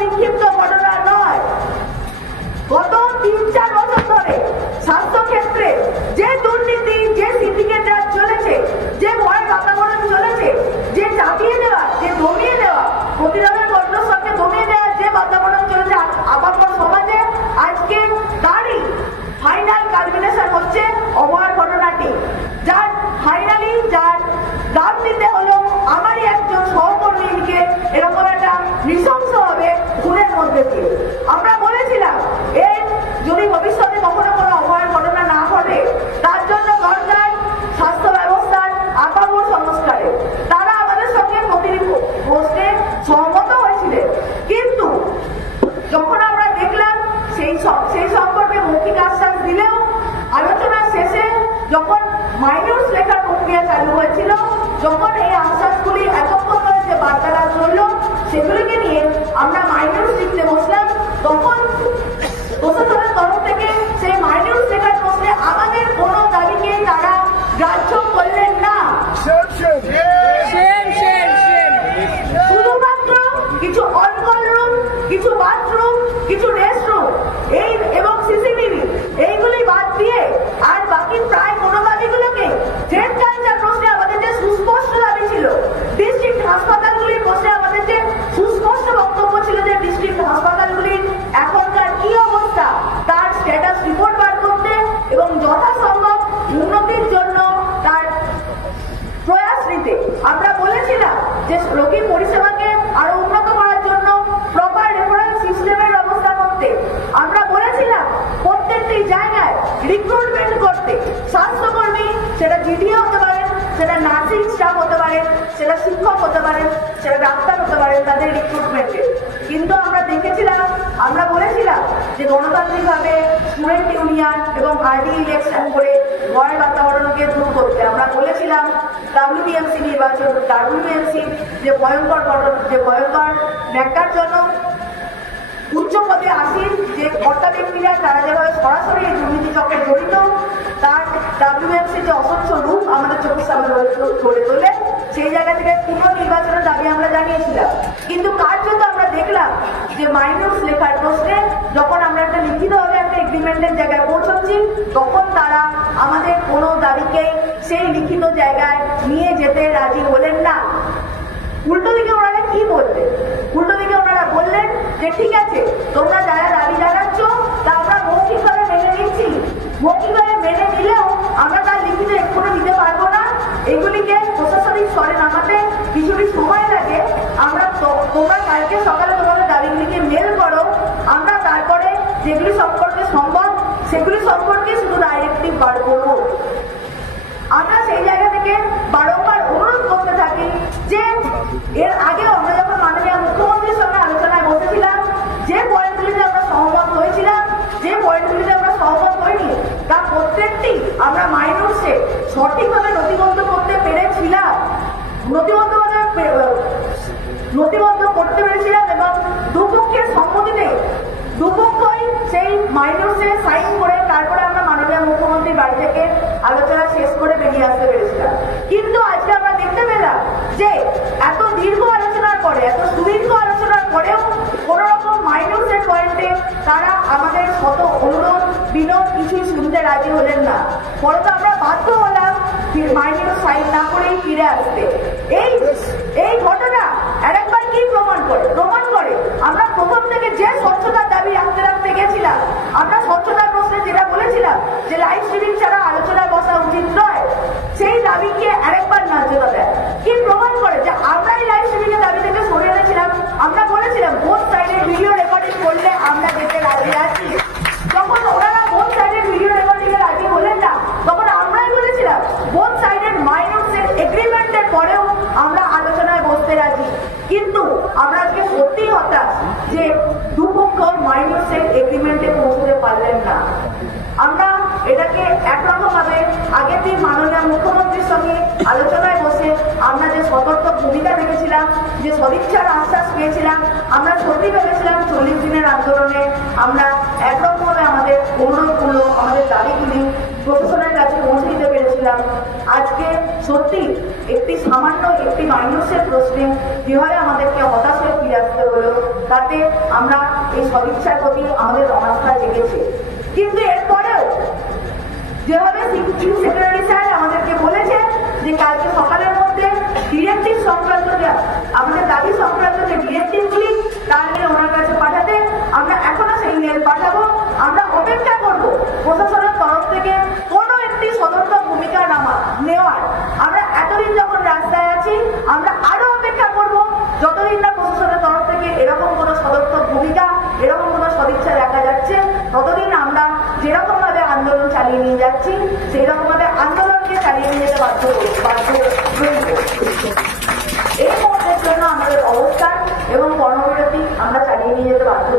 বিক্ষিপ্ত ঘটনা নয়। গত ৩-৪ বছর ধরে স্বাস্থ্য ক্ষেত্রে যে দুর্নীতি, যে সিন্ডিকেট রাজ চলেছে, যে ভয় বাতাবরণ চলেছে, যে চাপিয়ে দেওয়া, যে দমিয়ে দেওয়া, প্রতিরোধের কণ্ঠস্বরকে দমিয়ে দেওয়ার যে বাতাবরণ চলেছে আপাতত সমাজে, আজকে তারই ফাইনাল কালমিনেশন হচ্ছে অভয়ার ঘটনাটি, যার ফাইনালি যার দাম দিতে হলো আমারই একজন সহকর্মীকে এরকম একটা নৃশংসভাবে খুনের মধ্যে দিয়ে। আমরা বলেছিলাম এর যদি ভবিষ্যতে কখনো কোনো অভয়ার ঘটনা না ঘটে তার জন্য দরকার স্বাস্থ্য ব্যবস্থার আপামর সংস্কারে। তারা আমাদের সঙ্গে প্রতিটি পোস্টে সহমত হয়েছিলেন, কিন্তু যখন আমরা দেখলাম সেই সম্পর্কে মৌখিক আশ্বাস দিলেও আলোচনার শেষে যখন মাইনরস লেখার প্রক্রিয়া চালু হয়েছিল, যখন এই আশ্বাসগুলি এতক্ষণ ধরে যে বার্তালাপ চলল সেগুলিকে নিয়ে আমরা মাইনরস লিখতে বসলাম, তখন প্রশাসনের তরফ থেকে সেই মাইনরস লেখার প্রশ্নে আমাদের কোনো দাবিকে তারা গ্রাহ্য করলেন না। শুধুমাত্র কিছু অনকল রুম, কিছু বাথরুম, কিছু রেস্টরুম এই এবং সিসিটিভি এইগুলি বাদ দিয়ে আর বাকি প্রায় কোনো দাবিগুলোকে থ্রেড কালচার প্রশ্নে আমাদের যে সুস্পষ্ট দাবি ছিল, ডিস্ট্রিক্ট হাসপাতালগুলির প্রশ্নে আমাদের যে সুস্পষ্ট বক্তব্য ছিল যে ডিস্ট্রিক্ট হাসপাতালগুলির এখনকার কি অবস্থা তার স্ট্যাটাস রিপোর্ট বার করতে এবং যথাসম্ভব উন্নতির জন্য তার প্রয়াস নিতে। আমরা বলেছিলাম যে রোগী পরিষেবাকে আরো উন্নত করার জন্য প্রপার রেফারেন্স সিস্টেমের ব্যবস্থা করতে। আমরা বলেছিলাম প্রত্যেকটি জায়গায় রিক্রুটমেন্ট করতে, স্বাস্থ্যকর্মী সেটা জিডিও হতে পারেন, সেটা নার্সিং স্টাফ হতে পারেন, সেটা শিক্ষক হতে পারেন, সেটা ডাক্তার হতে পারেন, তাদের রিক্রুটমেন্টে। কিন্তু আমরা দেখেছিলাম, আমরা বলেছিলাম যে গণতান্ত্রিকভাবে স্টুডেন্ট ইউনিয়ন এবং আরডি ইলেকশন করে ভয়ের বাতাবরণকে দূর করতে। আমরা বলেছিলাম ডাব্লিউবিএমসি নির্বাচন, ডাব্লিউবিএমসি যে ভয়ঙ্কর ন্যাক্কারজনক উচ্চ পদে আসীন যে কর্তা ব্যক্তিরা তারা যেভাবে সরাসরি এই দুর্নীতি চক্রে জড়িত, তার ডাব্লিউবিএমসি যে অস্বচ্ছ রূপ আমাদের চোখের সামনে গড়ে তোলে, সেই জায়গা থেকে পুনর্নির্বাচনের দাবি আমরা জানিয়েছিলাম। কিন্তু কার্যত আমরা দেখলাম যে মাইনরস লেখার প্রশ্নে যখন আমরা একটা লিখিতভাবে একটা এগ্রিমেন্টের জায়গায় পৌঁছচ্ছি, তখন তারা আমাদের কোনো দাবিকে সেই লিখিত জায়গায় নিয়ে যেতে রাজি হলেন না। উল্টো দিকে ওনারা কি বললেন? উল্টো দিকে ওনারা বললেন যে ঠিক আছে, তোমরা যারা দাবি জানাচ্ছ তা আমরা মৌখিকভাবে মেনে নিচ্ছি, মৌখিকভাবে মেনে নিলেও আমরা তার লিখিত এক্ষুনি দিতে পারবো না, এগুলিকে প্রশাসনিক স্তরে নামাতে কিছুটি সময় লাগে। আমরা তোমরা কালকে সকালে তোমাদের দাবিগুলিকে মেল করো, আমরা তারপরে যেগুলি সম্পর্কে সম্ভব সেগুলি সম্পর্কে শুধু ডাইরেক্টিভ বার করবো। আমরা সেই জায়গা থেকে বারংবার অনুরোধ করতে থাকি যে এর আগেও আমরা যখন মাননীয় মুখ্যমন্ত্রীর সঙ্গে আলোচনায় বসেছিলাম, যে পয়েন্টগুলিতে আমরা সহমত হয়েছিলাম, যে পয়েন্টগুলিতে আমরা সহমত হইনি, তা প্রত্যেকটি আমরা মাইনরসে সঠিকভাবে নথিবদ্ধ করতে পেরেছিলাম, নথিবদ্ধ করতে পেরেছিলাম এবং দুপক্ষের সম্মতিতে দুপক্ষই সেই মাইনরসে সাইন করে তারপরে আমরা মাননীয় মুখ্যমন্ত্রীর বাড়ি থেকে আলোচনা শেষ করে বেরিয়ে আসতে পেরেছিলাম। কিন্তু আজকে আমরা দেখতে পেলাম যে এত দীর্ঘ আলোচনার পরে, এত সুদীর্ঘ আলোচনার পরেও কোন রকম মাইনরসের পয়েন্টে তারা আমাদের শত অনুরোধ বিনোদ কিছুই শুনতে রাজি হলেন না। পরে তো আমরা বাধ্য হলাম মাইনরস সাইন না করেই ফিরে আসতে। এই ঘটনা আরেকবার কি প্রমাণ করে? আমরা প্রথম থেকে যে স্বচ্ছতার দাবি রাখতে গেছিলাম, আমরা স্বচ্ছতার প্রশ্নে যেটা বলেছিলাম যে লাইভ স্ট্রিমিং ছাড়া আলোচনায় বসা উচিত নয়, সেই দাবিকে আরেকবার ন্যায্যতা দেয়। কি প্রমাণ করে? যে আমরা এই লাইভ স্ট্রিমিং এর দাবি থেকে সরে এনেছিলাম। আমরা বলেছিলাম বোথ সাইডের ভিডিও রেকর্ডিং করলে আমরা যেতে রাজি আছি। যখন ওনারা বোথ সাইডের ভিডিও রেকর্ডিং এ রাজি হলেন না, তখন আমরাই বলেছিলাম বোথ সাইডের মাইনরসের এগ্রিমেন্টের পরেও আমরা আলোচনায় বসতে রাজি। কিন্তু আমরা আজকে সত্যি হতাশ যে দুপক্ষ মাইনরসের এগ্রিমেন্টে পৌঁছতে পারলেন না। আমরা এটাকে একরকম ভাবে আগের দিন মাননীয় মুখ্যমন্ত্রীর সঙ্গে আলোচনায় বসে আমরা যে সতর্ক ভূমিকা রেখেছিলাম, যে সদিচ্ছার আশ্বাস পেয়েছিলাম, আমরা সত্যি ভেবেছিলাম 40 দিনের আন্দোলনে আমরা একরকম ভাবে আমাদের অনুরোধগুলো, আমাদের দাবিগুলি প্রশাসনের কাছে পৌঁছে দিতে পেরেছিলাম। আজকে সত্যি একটি সামান্য একটি মাইনরসের প্রশ্নে যেভাবে আমাদেরকে হতাশ হয়ে ফিরে আসতে হলো, তাতে আমরা এই সদিচ্ছার প্রতি আমাদের অনাস্থা জেগেছে। কিন্তু এরপরেও যেভাবে চিফ সেক্রেটারি স্যার আমাদেরকে বলেছেন যে কালকে সকালের মধ্যে ডিরেক্টিভ সংক্রান্ত আমাদের দাবি সংক্রান্ত যে ডিরেক্টিভগুলি তার নিয়ে ওনার কাছে পাঠাতে, আমরা এখনো সেই মেল পাঠাবো। আমরা অপেক্ষা করব প্রশাসনের তরফ থেকে কোনো একটি সতর্ক ভূমিকা নেওয়ার। আমরা এতদিন যখন রাস্তায় আছি, আমরা আরো অপেক্ষা করব যতদিন না প্রশাসনের তরফ থেকে এরকম কোনো সতর্ক ভূমিকা, এরকম কোনো সদিচ্ছা দেখা যাচ্ছে, ততদিন আমরা যেরকম ভাবে আন্দোলন চালিয়ে নিয়ে যাচ্ছি সেই রকম ভাবে আন্দোলনকে চালিয়ে নিয়ে যেতে বাধ্য এই মুহূর্তের জন্য আমাদের অবস্থান এবং কর্মবিরতি আমরা চালিয়ে নিয়ে যেতে বাধ্য।